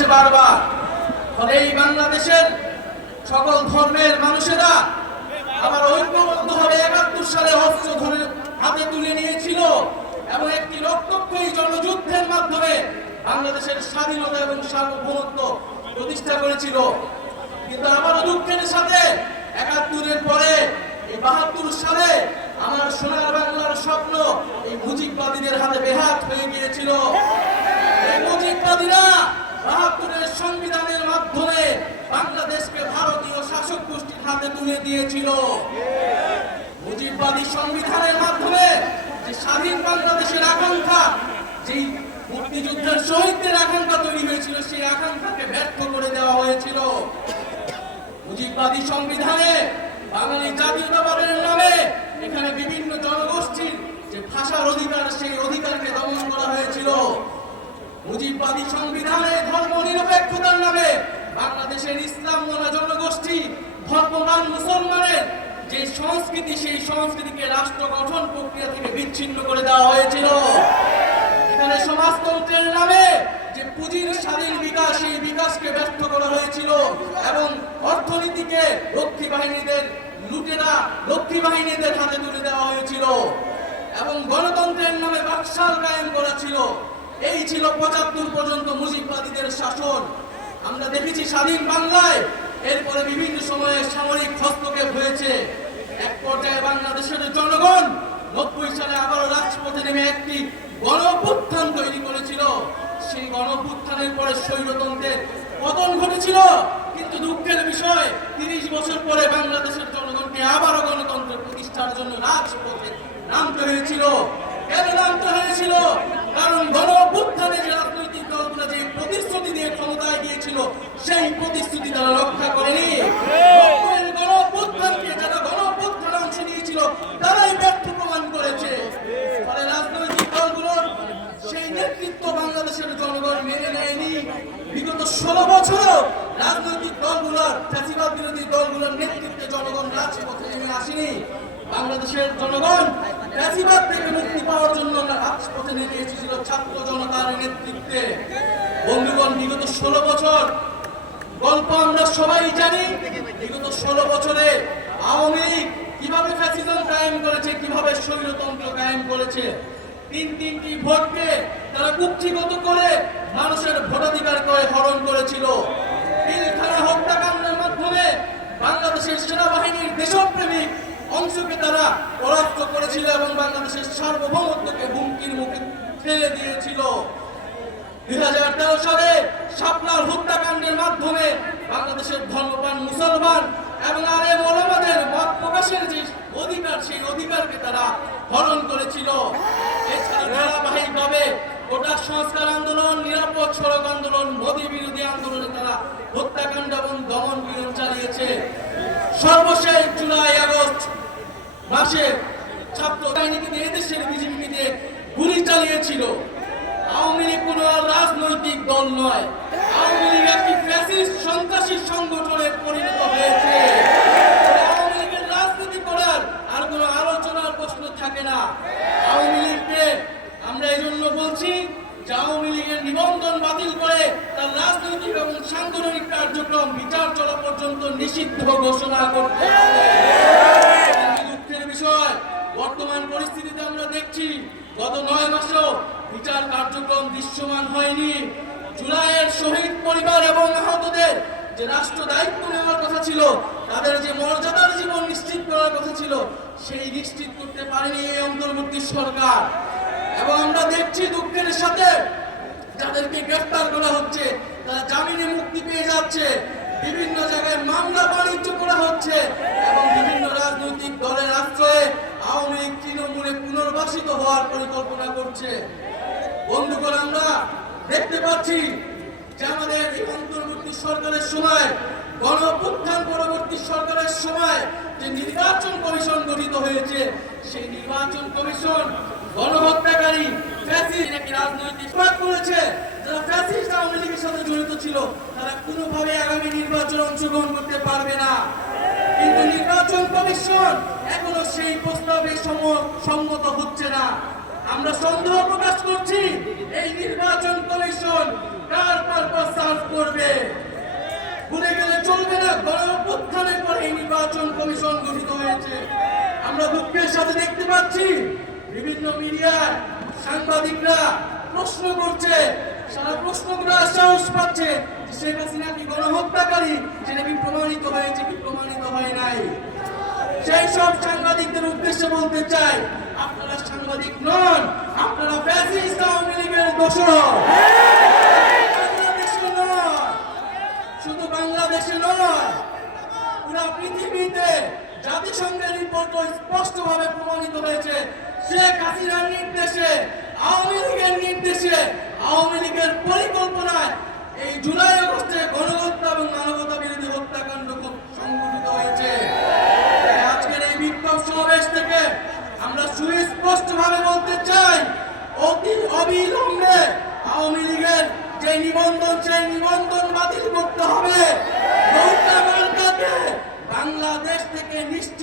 করেছে বারবার ফলে এই বাংলাদেশের সকল ধর্মের মানুষেরা আবার ঐক্যবদ্ধভাবে একাত্তর সালে অস্ত্র ধরে হাতে তুলে নিয়েছিল এবং একটি রক্তক্ষয়ী জনযুদ্ধের মাধ্যমে বাংলাদেশের স্বাধীনতা এবং সার্বভৌমত্ব প্রতিষ্ঠা করেছিল। কিন্তু আবারও দুঃখের সাথে একাত্তরের পরে, এই বাহাত্তর সালে আমার সোনার বাংলার স্বপ্ন এই মুজিববাদীদের হাতে বেহাত হয়ে গিয়েছিল। হাতে তুলে দিয়েছিল। মুজিববাদী সংবিধানের মাধ্যমে যে স্বাধীন বাংলাদেশের আকাঙ্ক্ষা, যেই মুক্তিযুদ্ধের শহীদদের আকাঙ্ক্ষা তৈরি হয়েছিল, সেই আকাঙ্ক্ষাকে ব্যর্থ করে দেওয়া হয়েছিল। মুজিববাদী সংবিধানে বাঙালি জাতীয়তাবাদের নামে এখানে বিভিন্ন জনগোষ্ঠীর যে ভাষার অধিকার, সেই অধিকারকে দমন করা হয়েছিল। মুজিববাদী সংবিধানে ধর্ম নিরপেক্ষতার নামে বাংলাদেশের ইসলাম মোনা জনগোষ্ঠী ধর্মবান মুসলমানের যে সংস্কৃতি, সেই সংস্কৃতিকে রাষ্ট্র গঠন প্রক্রিয়া থেকে বিচ্ছিন্ন করে দেওয়া হয়েছিল। এখানে সমাজতন্ত্রের নামে যে পুঁজির স্বাধীন বিকাশ, সেই বিকাশকে ব্যর্থ করা হয়েছিল এবং অর্থনীতিকে রক্ষী বাহিনীদের লুটেরা, রক্ষী বাহিনীদের হাতে তুলে দেওয়া হয়েছিল এবং গণতন্ত্রের নামে বাকশাল কায়েম করা ছিল। এই ছিল পঁচাত্তর পর্যন্ত মুজিববাদীদের শাসন। আমরা দেখেছি স্বাধীন বাংলায় এরপরে বিভিন্ন সময়ে সামরিক হস্তক্ষেপ হয়েছে। এক পর্যায়ে বাংলাদেশের জনগণ নব্বই সালে আবারও রাজপথে নেমে একটি গণপুত্থান তৈরি করেছিল। সেই গণপুত্থানের পরে স্বৈরতন্ত্রের পতন ঘটেছিল। কিন্তু দুঃখের বিষয়, তিরিশ বছর পরে বাংলাদেশের জনগণকে আবারও গণতন্ত্রের প্রতিষ্ঠার জন্য রাজপথে নামতে হয়েছিল। কেন নামতে হয়েছিল? কারণ গণপুত্থানে যে রাজনৈতিক দলগুলো যে প্রতিশ্রুতি দিয়ে ক্ষমতায় গিয়েছিল সেই প্রতিশ্রুতি তারা রক্ষা করেনি। নব্বইয়ের যারা গণপুত্থানে অংশ নিয়েছিল তারাই ব্যর্থ প্রমাণ করেছে। ফলে রাজনৈতিক দলগুলোর সেই নেতৃত্ব বাংলাদেশের জনগণ মেনে নেয়নি। বিগত ষোলো বছর রাজনৈতিক দলগুলোর বিরোধী দলগুলোর নেতৃত্বে জনগণ রাজপথে নেমে আসেনি। বাংলাদেশের জনগণ থেকে মুক্তি পাওয়ার জন্য রাজপথে নেমে এসেছিল ছাত্র জনতার নেতৃত্বে। বন্ধুগণ বিগত ষোলো বছর গল্প আমরা সবাই জানি, বিগত ষোলো বছরে আওয়ামী লীগ কীভাবে ফ্যাসিজম কায়েম করেছে, কীভাবে স্বৈরতন্ত্র কায়েম করেছে, তিন তিনটি ভোটকে তারা কুক্ষিগত করে মানুষের ভোটাধিকারকে হরণ করেছিল। পিলখানা হত্যাকাণ্ডের মাধ্যমে বাংলাদেশের সেনাবাহিনীর দেশপ্রেমিক অংশকে তারা পরাস্ত করেছিল এবং বাংলাদেশের সার্বভৌমত্বকে হুমকির মুখে ফেলে দিয়েছিল। দুই হাজার তেরো সালে শাপলার হত্যাকাণ্ডের মাধ্যমে বাংলাদেশের ধর্মপ্রাণ মুসলমান এবং আরে মোলামাদের মত প্রকাশের যে অধিকার, সেই অধিকারকে তারা হরণ করেছিল। এছাড়া ধারাবাহিকভাবে গোটা সংস্কার আন্দোলন, নিরাপদ সড়ক আন্দোলন, মোদী বিরোধী আন্দোলনে তারা হত্যাকাণ্ড এবং দমন পীড়ন চালিয়েছে। সর্বশেষ জুলাই আগস্ট মাসে ছাত্র বাহিনীকে দিয়ে এদেশের বিজেপি দিয়ে গুলি চালিয়েছিল। আওয়ামী লীগ কোনো রাজনৈতিক দল নয়। আওয়ামী লীগ একটি ফ্যাসিস্ট সন্ত্রাসী সংগঠনে পরিণত হয়েছে। আওয়ামী লীগের রাজনীতি করার আর কোনো আলোচনার প্রশ্ন থাকে না। আওয়ামী লীগকে আমরা এই জন্য বলছি যে আওয়ামী লীগের নিবন্ধন বাতিল করে তার রাজনৈতিক এবং সাংগঠনিক কার্যক্রম, বিচার চলা পর্যন্ত নিষিদ্ধ ঘোষণা করতে দুঃখের বিষয়, বর্তমান পরিস্থিতিতে আমরা দেখছি গত নয় মাসেও বিচার কার্যক্রম দৃশ্যমান হয়নি। জুলাইয়ের শহীদ পরিবার এবং আহতদের যে রাষ্ট্র দায়িত্ব নেওয়ার কথা ছিল, তাদের যে মর্যাদার জীবন নিশ্চিত করার কথা ছিল, সেই নিশ্চিত করতে পারেনি এই অন্তর্বর্তী সরকার। এবং আমরা দেখছি দুঃখের সাথে যাদেরকে গ্রেফতার করা হচ্ছে, তারা জামিনে মুক্তি পেয়ে যাচ্ছে। বিভিন্ন জায়গায় মামলা বাণিজ্য করা হচ্ছে এবং বিভিন্ন রাজনৈতিক দলের আশ্রয়ে আওয়ামী লীগ তৃণমূলে পুনর্বাসিত হওয়ার পরিকল্পনা করছে। বন্ধুগণ, আমরা দেখতে পাচ্ছি যে আমাদের এই অন্তর্বর্তী সরকারের সময় গণপুত্থান পরবর্তী সরকারের সময় যে নির্বাচন কমিশন গঠিত হয়েছে, সেই নির্বাচন কমিশন গণহত্যাকারী রাজনৈতিক করেছে। যারা ফ্যাসিস্ট আওয়ামী লীগের সাথে জড়িত ছিল, তারা কোনোভাবে আগামী নির্বাচনে অংশগ্রহণ করতে পারবে না। কিন্তু নির্বাচন কমিশন এখনও সেই প্রস্তাবে সম- সম্মত হচ্ছে না। আমরা সন্দেহ প্রকাশ করছি, এই নির্বাচন কমিশন কার পারপাস সার্ভ করবে? ভুলে গেলে চলবে না গণঅভ্যুত্থানের পরে এই নির্বাচন কমিশন গঠিত হয়েছে। আমরা দুঃখের সাথে দেখতে পাচ্ছি, বিভিন্ন মিডিয়ার সাংবাদিকরা প্রশ্ন করছে সারা প্রশ্ন সাহস পাচ্ছে শেখ হাসিনা কি গণহত্যাকারী সেটা কি প্রমাণিত হয়েছে কি প্রমাণিত হয় নাই। সেই সব সাংবাদিকদের উদ্দেশ্যে বলতে চাই, আপনারা সাংবাদিক নন, আপনারা ফ্যাসিস্ট আওয়ামী লীগের দোষর। শুধু বাংলাদেশে নয়, পুরা পৃথিবীতে জাতিসংঘের রিপোর্ট স্পষ্টভাবে প্রমাণিত হয়েছে। শেখ হাসিনার নির্দেশে আওয়ামী লীগের নির্দেশে, আওয়ামী লীগের পরিকল্পনায় এই জুলাই আগস্টে গণহত্যা এবং মানবতা বিরোধী হত্যাকাণ্ড সংঘটিত হয়েছে। আজকের এই বিক্ষোভ সমাবেশ থেকে আমরা সুস্পষ্টভাবে বলতে চাই, অতি অবিলম্বে আওয়ামী লীগের যে নিবন্ধন, সেই নিবন্ধন বাতিল করতে হবে। বাংলাদেশ থেকে করে